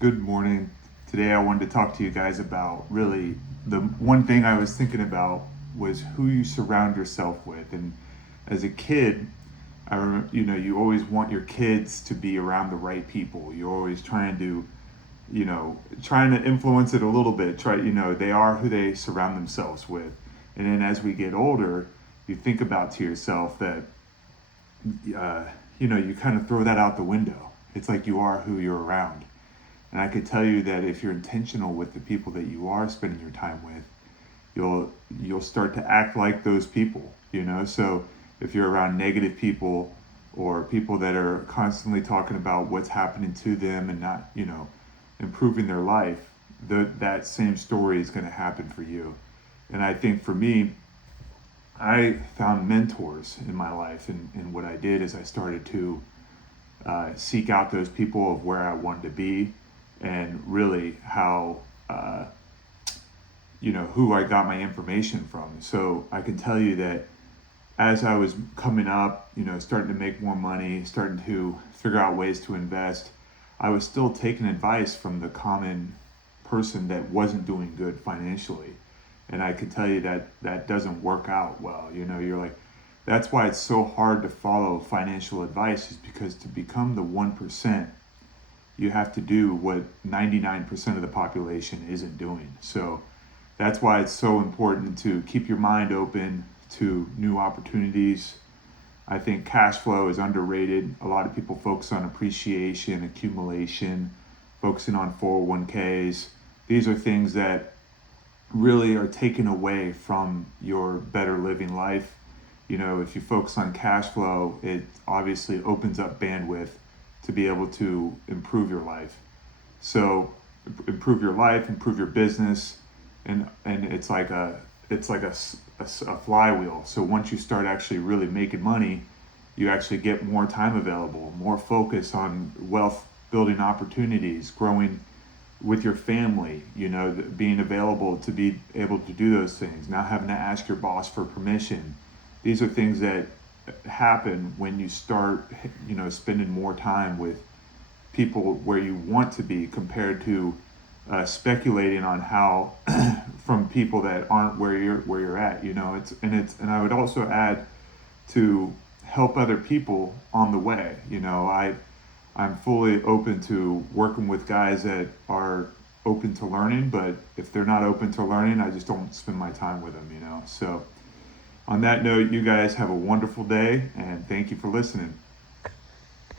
Good morning. Today I wanted to talk to you guys about really the one thing I was thinking about was who you surround yourself with. And as a kid, I remember, you always want your kids to be around the right people. You're always trying to influence it a little bit. They are who they surround themselves with. And then as we get older, you think about to yourself that, uh, you kind of throw that out the window. It's like you are who you're around. And I could tell you that if you're intentional with the people that you are spending your time with, you'll start to act like those people. So if you're around negative people or people that are constantly talking about what's happening to them and not, improving their life, that same story is going to happen for you. And I think for me, I found mentors in my life, and what I did is I started to seek out those people of where I wanted to be, and really how who I got my information from. So I can tell you that as I was coming up, starting to make more money, starting to figure out ways to invest, I was still taking advice from the common person that wasn't doing good financially. And I could tell you that that doesn't work out well. You're like, that's why it's so hard to follow financial advice, is because to become the 1%, you have to do what 99% of the population isn't doing. So that's why it's so important to keep your mind open to new opportunities. I think cash flow is underrated. A lot of people focus on appreciation, accumulation, focusing on 401ks. These are things that really are taken away from your better living life. If you focus on cash flow, it obviously opens up bandwidth to be able to improve your life. So improve your life, improve your business, and it's like a flywheel. So once you start actually really making money, you actually get more time available, more focus on wealth building opportunities, growing with your family, being available to be able to do those things, not having to ask your boss for permission. These are things that happen when you start, spending more time with people where you want to be, compared to speculating on how from people that aren't where you're at. And I would also add to help other people on the way. I'm fully open to working with guys that are open to learning, but if they're not open to learning, I just don't spend my time with them. So on that note, you guys have a wonderful day, and thank you for listening.